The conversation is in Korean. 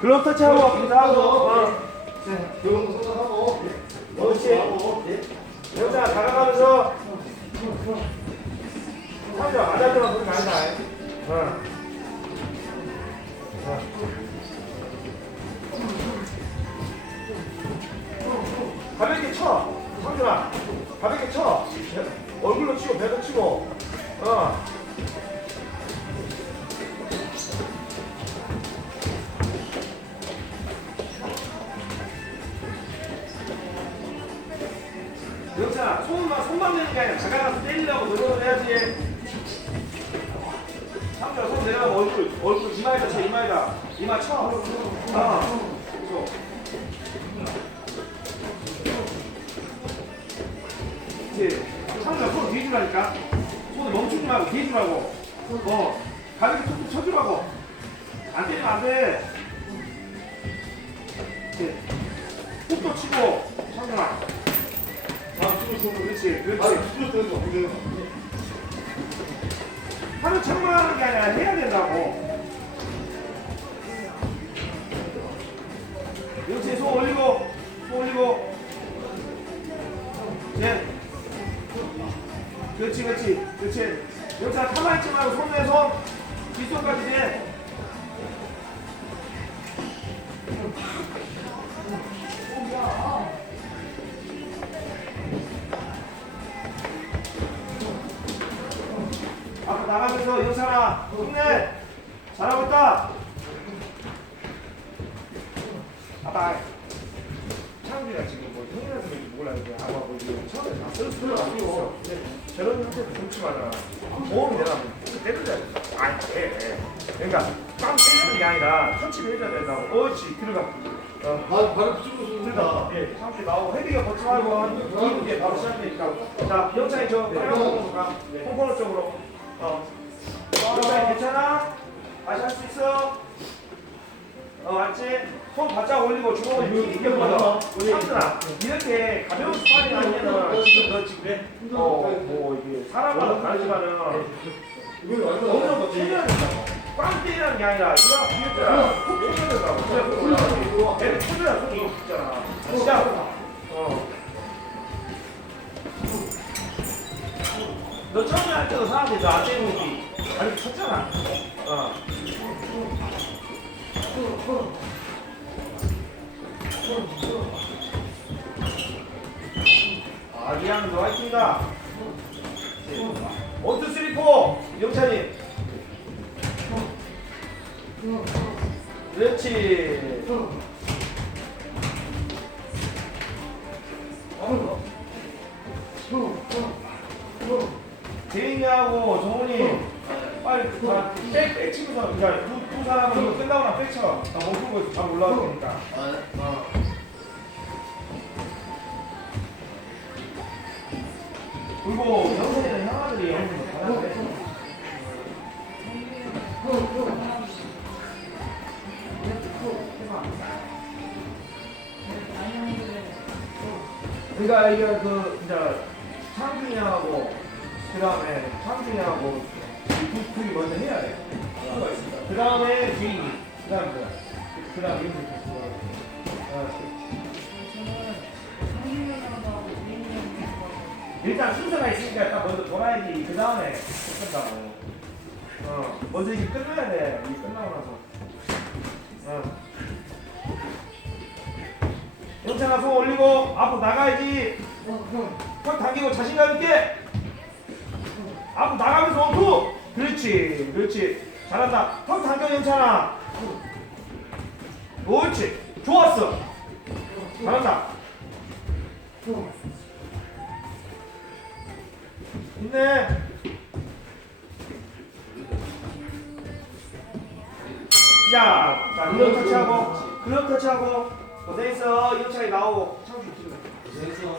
글러브 터치하고 인사하고 어. 그런 거 생각하고. 그렇지. 영자 다가가면서 상자 맞아들어 보는 거 아니다. 어. 어. 가볍게 쳐. 상준아. 가볍게 쳐. 얼굴로 치고 배도 치고. 어. 영찬아, 손만, 손만 내는 게 아니라 다가가서 때리려고 노력을 해야지. 상준아, 손 내려가면 얼굴, 얼굴 이마에다 쳐, 이마에다. 이마 쳐. 어. 그래서. 이제 상준아, 손 뒤주라니까. 손을 멈추지 말고, 뒤주라고. 어. 가볍게 툭툭 쳐주라고. 안 때리면 안 돼. 이제 치고, 상준아. 그렇지, 그렇지. 하루 참고하는 게 아니라 해야 된다고. 그렇지, 손 올리고, 손 올리고. 예. 그렇지, 그렇지, 그렇지. 여기서 가만히 있지 말고 손에 손, 뒷손까지 돼. 나가면서 영찬아 힘내 잘하고 있다! 아빠 창준이가 지금 뭐 형이라서 그런지 몰랐는데 아마 뭐 이거 처음에 다 스스로 안 뛰어. 근데 저런 형태도 좋지만 보험이 되나 때려줘야 된다. 아니 돼 그러니까 빵 때리는 게 아니라 터치를 해줘야 된다고. 옳지 들어가. 어. 발, 발을 붙이고 있습니다. 예, 상태 나오고 헤비가 버티 말고 한 2분 뒤에 바로 시작되니까. 자 영찬이 저 빨간 쪽으로 가 콩코너 쪽으로 어. 영찬이 괜찮아? 다시 할 수 있어? 어 알지? 손 바짝 올리고 주먹을 힘있게 뻗어. 상준아 이렇게 가벼운 스파링 아니면은 지금 너 지금 어 뭐 이게 사람마다 다르지만은. 이걸 어느 정도 완전 때려야 된다고 빵 때리는 게 아니라 누가 비었잖아. 콕 때려야 된다고 애를 쳐줘야. 이거 붙잖아 시작 너 처음에 할 때도 사람들이 때리고 있지. 아니 쳤잖아. 어. 아 미안합니다 화이팅이다. 원투 쓰리 포. 영찬이. 그렇지 대인이하고 정훈이 빨리 백, 백 치면서 그러니까 두, 두 사람은 이거 끝나고 나백 쳐. 나못 풀고 있어. 잘 올라갈 테니까. 어. 그리고 영선이는 형아들이 영선이 잘하는데. 그러니까 이게 그 이제 창준이하고 그 다음에 창준이하고 두 둘이 먼저 해야 돼. 그 다음에 주인이. 그 다음에 뭐야? 그 다음에 이렇게. 어, 일단 순서가 있으니까 일단 먼저 돌아야지. 그 다음에 끝난다고. 어, 먼저 이게 끝내야 돼. 이게 끝나고 나서. 어. 영찬아 손 올리고 앞으로 나가야지. 턱 당기고 자신감 있게. 앞으로 나가면서 원투. 그렇지, 그렇지. 잘한다. 턱 당겨 영찬아. 옳지. 좋았어. 잘한다. 힘내. 자, 자, 이런 터치하고, 그런 터치하고, 고생했어. 이런 차이 나오고, 창준 뒤로. 그래서